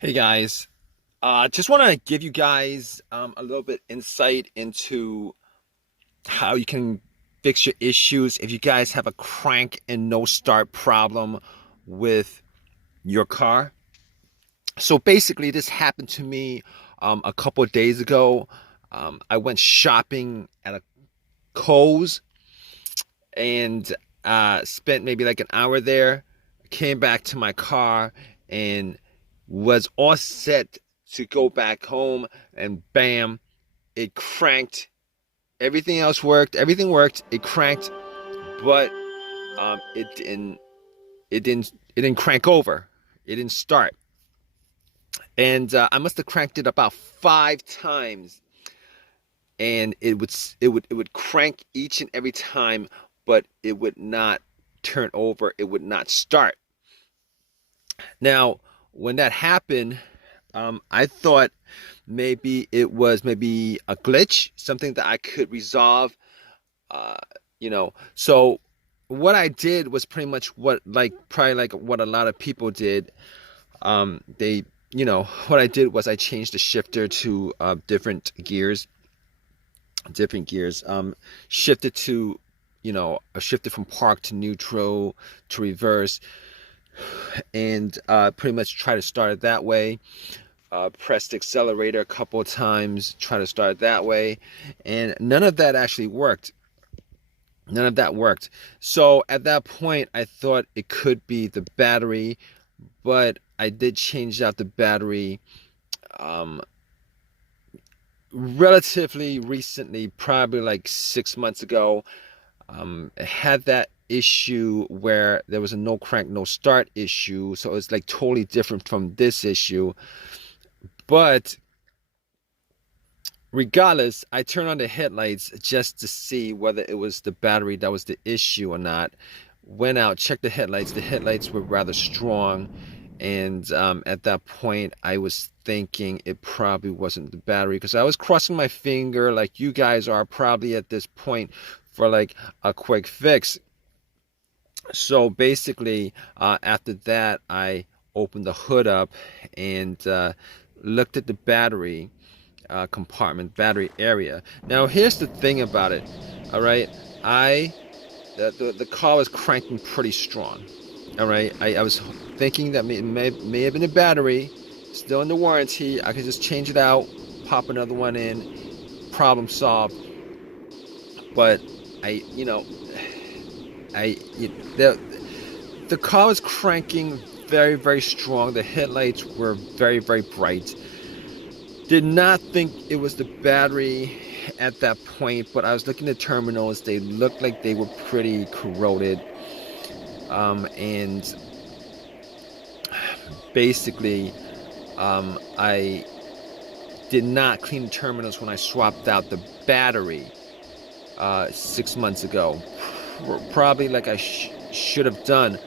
Hey guys, just want to give you guys a little bit insight into how you can fix your issues if you guys have a crank and no start problem with your car. So basically, this happened to me a couple of days ago. I went shopping at a Kohl's and spent maybe like an hour there. Came back to my car and was all set to go back home, and bam, it cranked. Everything else worked. Everything worked. It cranked, but it didn't crank over. It didn't start, and I must have cranked it about 5 times, and it would crank each and every time, but it would not turn over. It would not start. Now, when that happened, I thought maybe it was maybe a glitch, something that I could resolve. Uh, so what I did was pretty much what like probably like what a lot of people did. What I did was I changed the shifter to different gears. Shifted to, I shifted from park to neutral to reverse, and pretty much try to start it that way. Pressed the accelerator a couple of times, try to start it that way, and none of that actually worked. None of that worked. So at that point, I thought it could be the battery, but I did change out the battery um, relatively recently, probably like 6 months ago. Had that issue where there was a no crank, no start issue. So it's like totally different from this issue. But regardless, I turned on the headlights just to see whether it was the battery that was the issue or not. Went out, checked the headlights. The headlights were rather strong. And at that point, I was thinking it probably wasn't the battery, because I was crossing my finger like you guys are probably at this point for like a quick fix. So basically, after that, I opened the hood up and looked at the battery compartment, battery area. Now, here's the thing about it. All right, I the car was cranking pretty strong. All right, I was thinking that may have been a battery, still in the warranty. I could just change it out, pop another one in, problem solved. But I, you know, I the the car was cranking very, very strong. The headlights were very, very bright. Did not think it was the battery at that point, but I was looking at terminals. They looked like they were pretty corroded. And basically, I did not clean the terminals when I swapped out the battery 6 months ago. Probably like I should have done.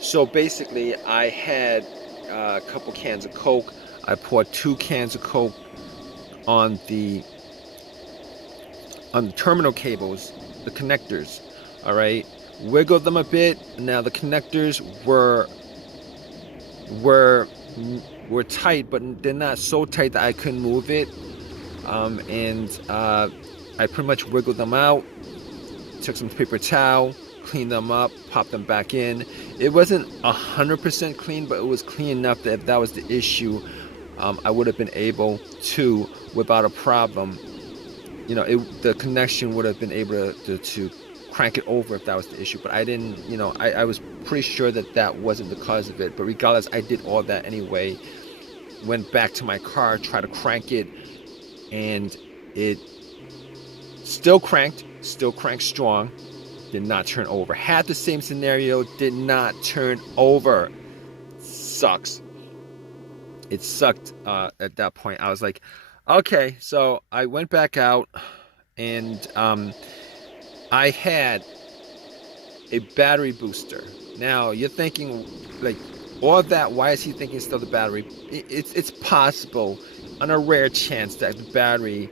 So basically, I had a couple cans of Coke. I poured 2 cans of Coke on the terminal cables, the connectors. All right, wiggled them a bit. Now the connectors were were tight, but they're not so tight that I couldn't move it. And I pretty much wiggled them out. Took some paper towel, cleaned them up, popped them back in. It wasn't 100% clean, but it was clean enough that if that was the issue, I would have been able to, without a problem, the connection would have been able to crank it over if that was the issue. But I didn't, I was pretty sure that that wasn't the cause of it. But regardless, I did all that anyway. Went back to my car, tried to crank it, and it still cranked strong, did not turn over. Had the same scenario, did not turn over. Sucks. It sucked at that point. I was like, okay, so I went back out, and I had a battery booster. Now you're thinking, like, all of that, why is he thinking it's still the battery? It's possible, on a rare chance, that the battery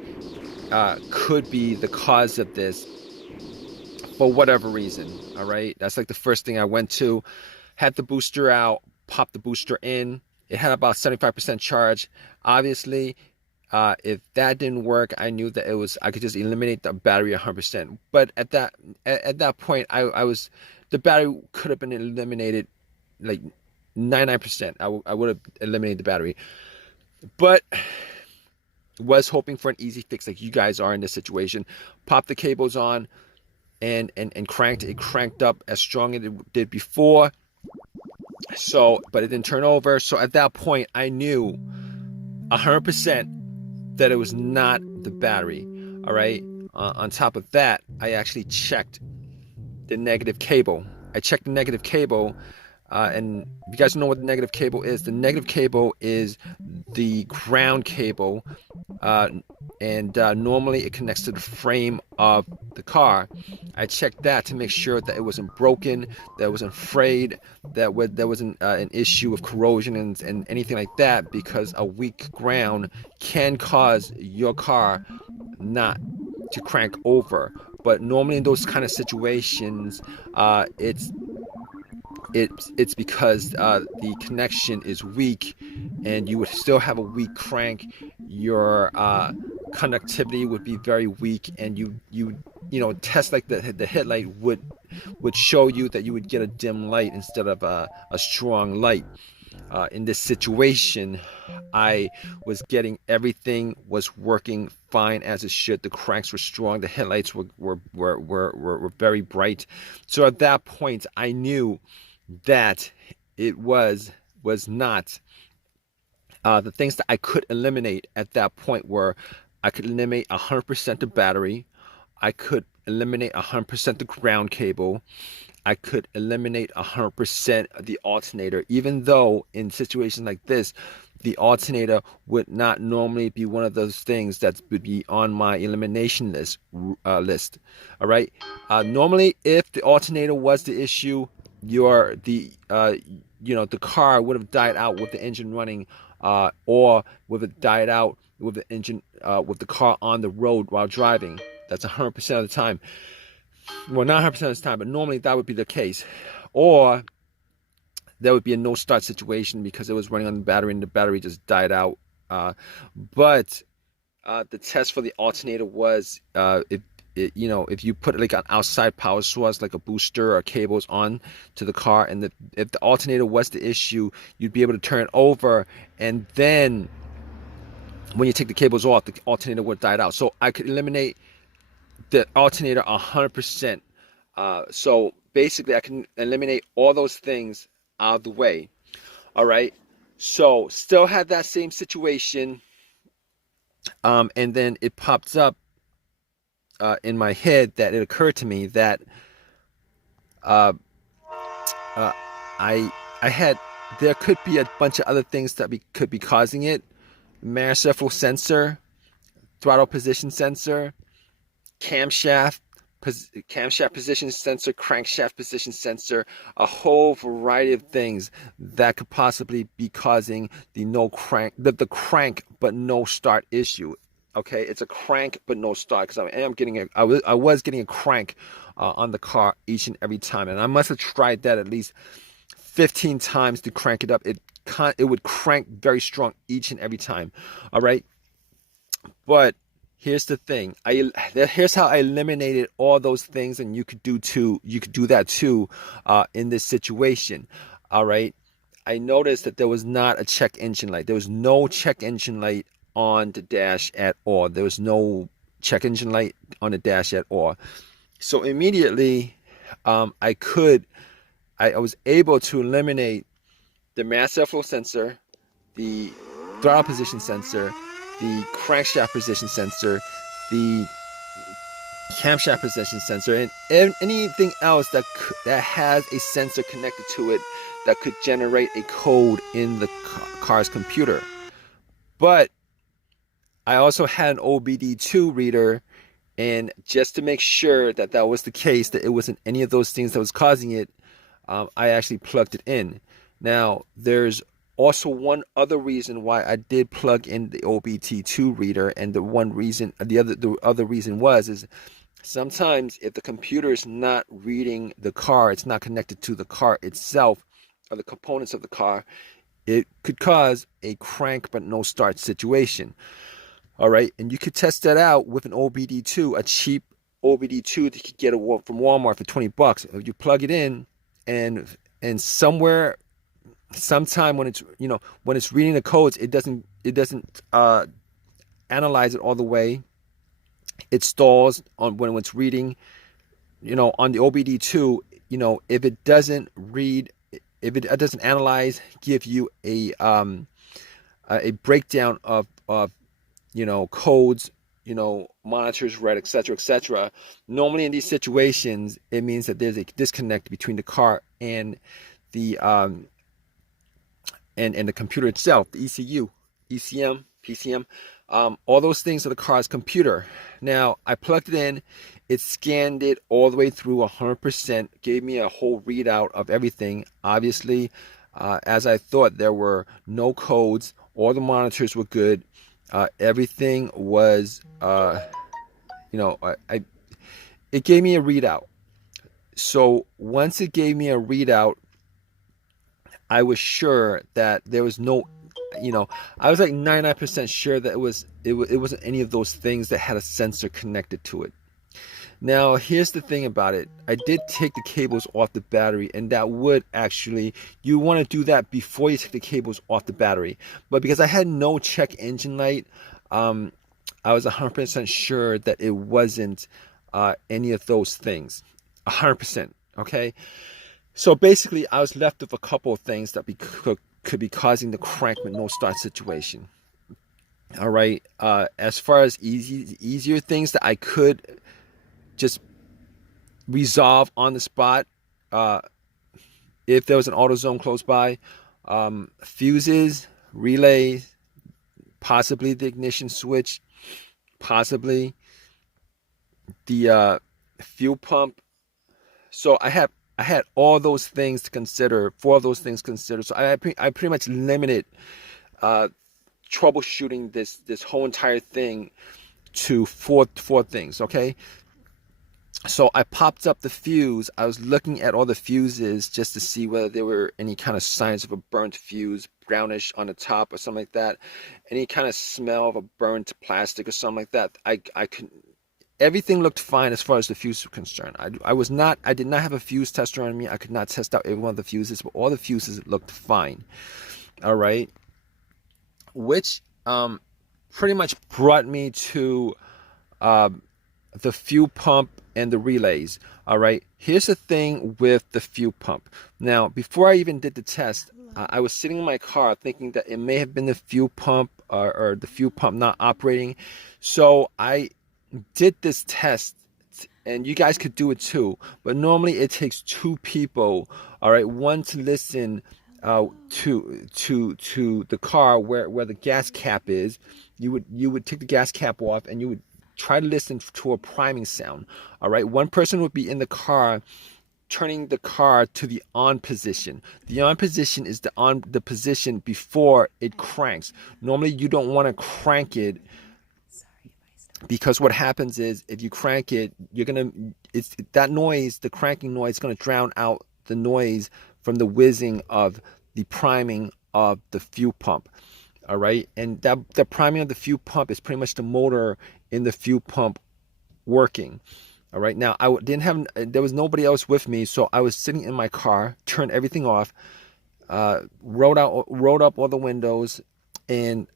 could be the cause of this for whatever reason. All right, that's like the first thing I went to. Had the booster out, popped the booster in, It had about 75% charge. Obviously, if that didn't work, I knew that I could just eliminate the battery 100%. But at that point, I was the battery could have been eliminated like 99%. I would have eliminated the battery, but was hoping for an easy fix like you guys are in this situation. Popped the cables on and cranked it. Cranked up as strong as it did before. So, but it didn't turn over. So at that point, I knew 100% that it was not the battery. All right. On top of that, I actually checked the negative cable. I checked the negative cable, and if you guys know what the negative cable is, the negative cable is the ground cable, and normally it connects to the frame of the car. I checked that to make sure that it wasn't broken, that it wasn't frayed, that there wasn't an issue of corrosion and anything like that, because a weak ground can cause your car not to crank over. But normally in those kind of situations, it's because the connection is weak, and you would still have a weak crank. Your conductivity would be very weak, and you test like the headlight would show you that you would get a dim light instead of a strong light. In this situation, I was getting everything was working fine as it should. The cranks were strong. The headlights were very bright. So at that point, I knew that it was not the things that I could eliminate at that point were I could eliminate 100% the battery. I could eliminate 100% the ground cable. I could eliminate 100% the alternator, even though in situations like this, the alternator would not normally be one of those things that would be on my elimination list. All right. Normally, if the alternator was the issue, the car would have died out with the engine running, or would have died out with the engine with the car on the road while driving. That's 100% of the time. Well, not 100% of the time, but normally that would be the case. Or there would be a no start situation because it was running on the battery and the battery just died out. But the test for the alternator was if you put like an outside power source like a booster or cables on to the car, and if the alternator was the issue, you'd be able to turn it over, and then when you take the cables off, the alternator would die out. So I could eliminate the alternator 100%. So basically, I can eliminate all those things out of the way. All right. So still had that same situation, and then it pops up in my head that it occurred to me that I had there could be a bunch of other things that could be causing it. Manifold sensor, throttle position sensor, camshaft position sensor, crankshaft position sensor, a whole variety of things that could possibly be causing the crank but no start issue. Okay, it's a crank but no start, because I was getting a crank on the car each and every time, and I must have tried that at least 15 times to crank it up. It would crank very strong each and every time. All right, but here's the thing. Here's how I eliminated all those things, and you could do that too in this situation. All right, I noticed that there was not a check engine light. There was no check engine light on the dash at all. There was no check engine light on the dash at all. So immediately, I was able to eliminate the mass airflow sensor, the throttle position sensor, the crankshaft position sensor, the camshaft position sensor, and anything else that has a sensor connected to it that could generate a code in the car's computer. But I also had an OBD2 reader, and just to make sure that that was the case, that it wasn't any of those things that was causing it, I actually plugged it in. Now, there's also one other reason why I did plug in the OBD2 reader, and the other reason is sometimes if the computer is not reading the car, it's not connected to the car itself or the components of the car, it could cause a crank but no start situation. All right, and you could test that out with an OBD2, a cheap OBD2 that you could get from Walmart for $20. If you plug it in, and sometime when it's reading the codes, it doesn't analyze it all the way. It stalls when it's reading. On the OBD2, if it doesn't read, if it doesn't analyze, give you a breakdown of codes, monitors read, etc., etc. Normally in these situations, it means that there's a disconnect between the car and the and the computer itself, the ECU, ECM, PCM. All those things are the car's computer. Now, I plugged it in, it scanned it all the way through 100%, gave me a whole readout of everything. Obviously, as I thought, there were no codes, all the monitors were good, everything was, it gave me a readout. So once it gave me a readout, I was sure that there was no, I was like 99% sure that it wasn't any of those things that had a sensor connected to it. Now, here's the thing about it. I did take the cables off the battery, and that would actually, you want to do that before you take the cables off the battery. But because I had no check engine light, I was 100% sure that it wasn't any of those things. 100%, okay? So basically, I was left with a couple of things that could be causing the crank with no start situation. All right. As far as easier things that I could just resolve on the spot, if there was an AutoZone close by, fuses, relays, possibly the ignition switch, possibly the fuel pump. So I had all those things to consider, 4 of those things considered. So I pretty much limited troubleshooting this whole entire thing to four things, okay? So I popped up the fuse. I was looking at all the fuses just to see whether there were any kind of signs of a burnt fuse, brownish on the top or something like that. Any kind of smell of a burnt plastic or something like that. I could. Everything looked fine as far as the fuse was concerned. I did not have a fuse tester on me. I could not test out every one of the fuses, but all the fuses looked fine. All right. Which pretty much brought me to the fuel pump and the relays. All right. Here's the thing with the fuel pump. Now, before I even did the test, I was sitting in my car thinking that it may have been the fuel pump or the fuel pump not operating. So I did this test, and you guys could do it too, but normally it takes 2 people, all right, one to listen to the car where the gas cap is. You would take the gas cap off, and you would try to listen to a priming sound. All right, one person would be in the car turning the car to the on position. The on position is the position before it cranks. Normally you don't want to crank it, because what happens is if you crank it, that noise, the cranking noise, is going to drown out the noise from the whizzing of the priming of the fuel pump. All right, and the priming of the fuel pump is pretty much the motor in the fuel pump working. All right, now there was nobody else with me, so I was sitting in my car, turned everything off, rolled up all the windows, and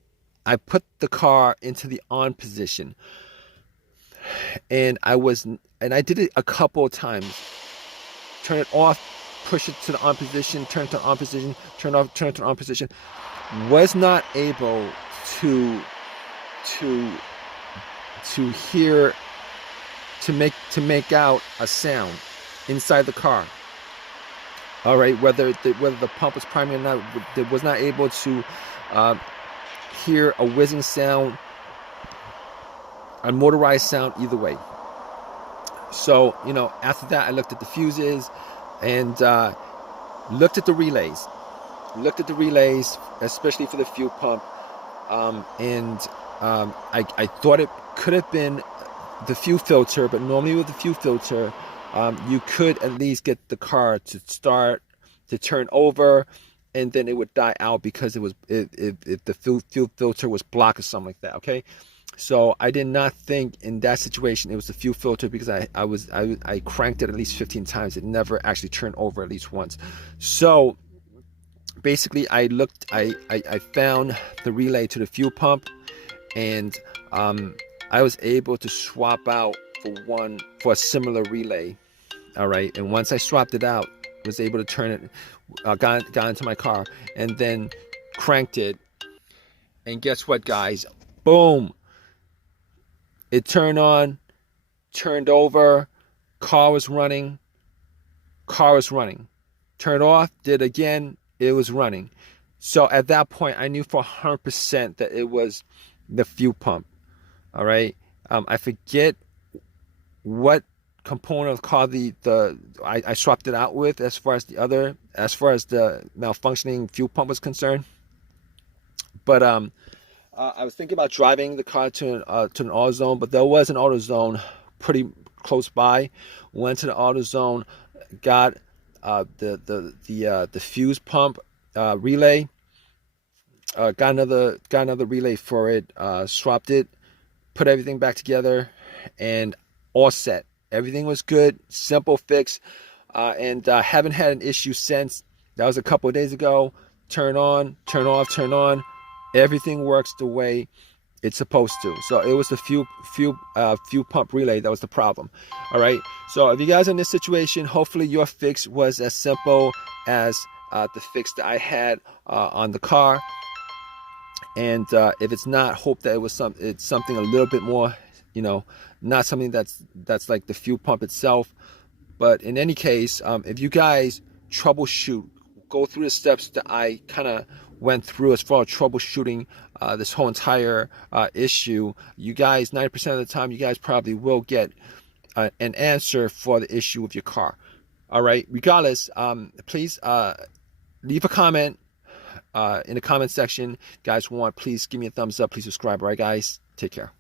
I put the car into the on position, and I did it a couple of times. Turn it off, push it to the on position, turn it to the on position, turn it to the on position. Was not able to hear, to make out a sound inside the car. All right, whether the pump was priming or not, it was not able to hear a whizzing sound, a motorized sound, either way. So, after that, I looked at the fuses and looked at the relays. Especially for the fuel pump. I thought it could have been the fuel filter, but normally with the fuel filter, you could at least get the car to start, to turn over, and then it would die out because it was if the fuel filter was blocked or something like that. Okay, so I did not think in that situation it was the fuel filter, because I cranked it at least 15 times. It never actually turned over at least once. So basically I found the relay to the fuel pump, and I was able to swap out for a similar relay. All right, and once I swapped it out, was able to turn it, got into my car, and then cranked it, and guess what, guys? Boom! It turned on, turned over, car was running, turned off, did it again, it was running. So at that point, I knew for 100% that it was the fuel pump. All right, I forget what component of the car I swapped it out with, as far as the malfunctioning fuel pump was concerned. But I was thinking about driving the car to an AutoZone, but there was an AutoZone pretty close by. Went to the AutoZone, got the fuse pump relay, got another relay for it, swapped it, put everything back together, and all set. Everything was good, simple fix, and haven't had an issue since. That was a couple of days ago. Turn on, turn off, turn on. Everything works the way it's supposed to. So it was the fuel pump relay that was the problem. All right. So if you guys are in this situation, hopefully your fix was as simple as the fix that I had on the car. And if it's not, hope that it's something a little bit more, not something that's like the fuel pump itself. But in any case, if you guys troubleshoot, go through the steps that I kind of went through as far as troubleshooting this whole entire issue, you guys, 90% of the time, you guys probably will get an answer for the issue with your car. All right. Regardless, please leave a comment in the comment section. If you guys want, please give me a thumbs up. Please subscribe. All right, guys. Take care.